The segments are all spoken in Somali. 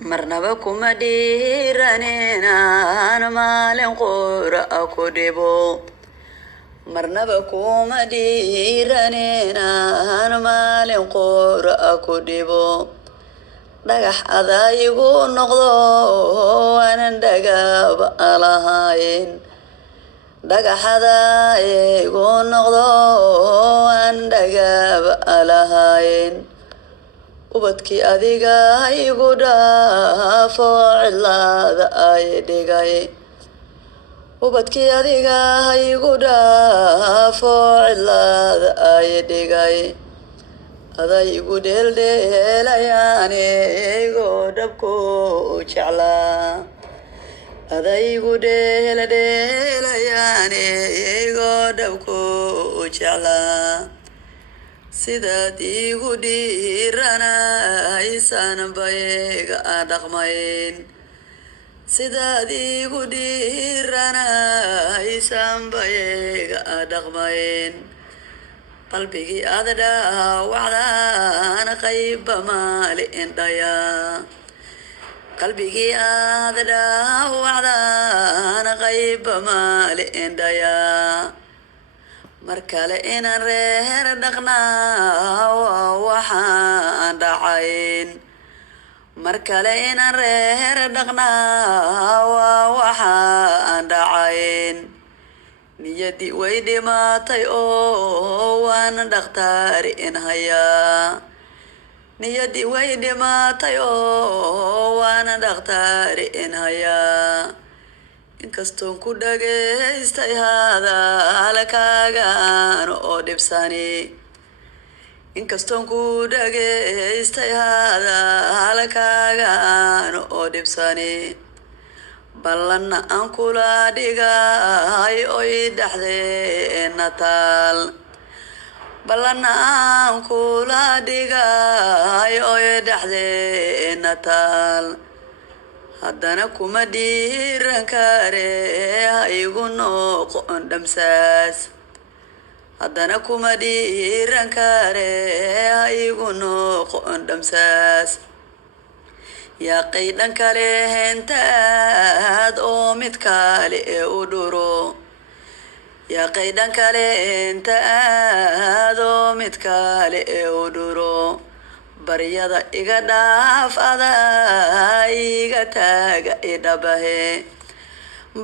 marnaba kuma dhiiranina aan maalin qura ku dhibo marnaba kuma dhiiranina aan maalin qura ku dhibo dhagax adaygu noqdo aanan dhagaba lahayn dhagaxada igu noqdo aan dhagaba lahayn ubadkii adiga igu dhaafo cidlaada ay dhigay ubadkii adiga igu dhaafo cidlaada ay dhigay aday igu dheeldheelayaane igoo dhabku jeclaa aday igu dheeldheelayaane igoo dhabku jeclaa sidaad igu dhiiranaysaan bayga dhaqmayn sidaad igu dhiiranaysaan bayga dhaqmayn qalbigii aad dhaawacdaan qayba maali indhaya qalbigii aad dhaawacdaan qayba maali indhaya mar kale inaan reer dhaqnaa waxaan dhacayn mar kale inaan reer dhaqnaa waxaan dhacayn niyadii way dhimatay oo waan dhakhtaari in hayaa niyadii way dhimatay oo waan dhakhtaari in hayaa inkastoon ku dhagaystay hadalkaagaan oo dhibsani inkastoon ku dhagaystay hadalkaagaan oo dhibsani ballanna aan kula dhigay oy dhexdeena taal ballanna aan kula dhigay oy dhexdeena taal haddana kuma dhiiran kare ha igu noqon dhamsaas haddana kuma dhiiran kare ha igu noqon dhamsaas yaaqay dhan kale hentaad oo mid kale u dhuro yaaqay dhan kale hentaad oo mid kale u dhuro baryada iga dhaaf adaa iga taaga idhabahe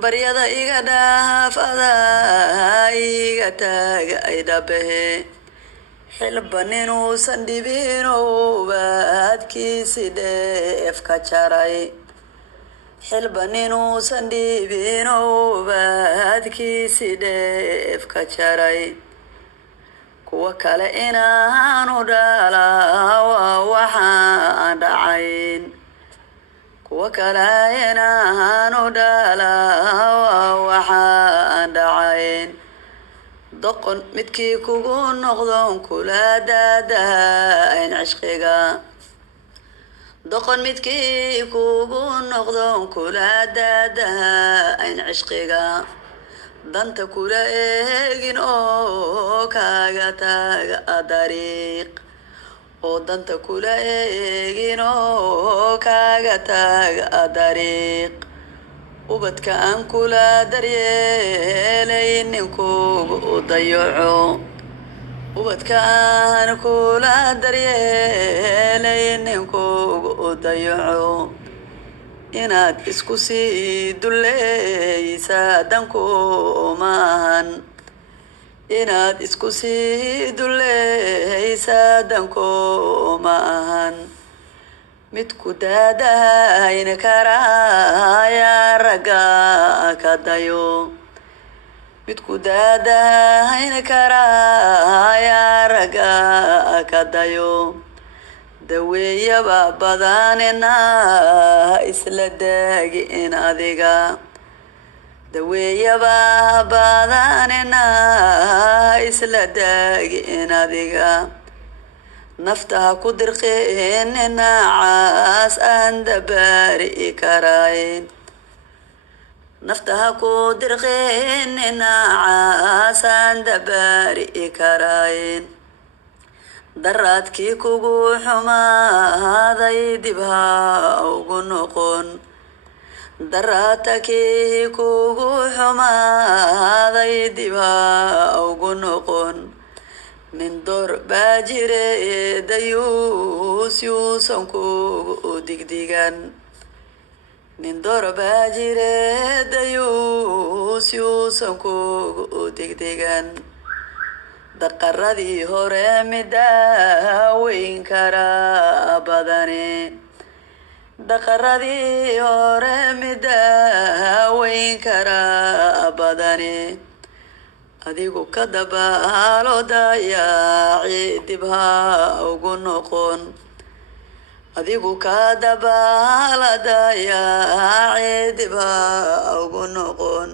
baryada iga dhaaf adaa iga taaga idhabahe xilba ninuusan dhibinow baadkiisi dheef ka jaray xilba ninuusan dhibinow baadkiisi dheef ka jaray kuwa kale inaanu dhalaa waxaan dhacayn kuwa kale inaanu dhalaa waxaan dhacayn doqon midkii kugu noqdon kula daadahayn cishqiga doqon midkii kugu noqdon kula daadahayn cishqiga danta kula eegin oo kaaga taaga dariiq oo danta kula eegin oo kaaga taaga dariiq ubadka aan kula daryeelaynin kugu dayaco ubadka aan kula daryeelaynin kugu dayaco inaad isku sii dulleysaa danku maahan inaad isku sii dulleysaa danku maahan midku daadahayn karaya ragga ka dayo midku daadahayn karaya ragga ka dayo daweeyaba badanina isla daagi in adiga daweeyaba badanina isla daagi in adiga naftaha ku dirqinina caas aan dabaari karayn naftaha ku dirqinina caas aan dabaari karayn daraadkii kugu xumaaday dib ha ugu noqon daraadkii kugu xumaaday dib ha ugu noqon nin door baa jire dayuus yuusan kugu digdigan nin door baa jire dayuus yuusan kugu digdigan daqaradii hore midaaweyn kara badane daqaradii hore midaaweyn kara badane adigu ka dabaalo dayaaci dib ha ugu noqon adigu ka dabaala dayaaci dib ha ugu noqon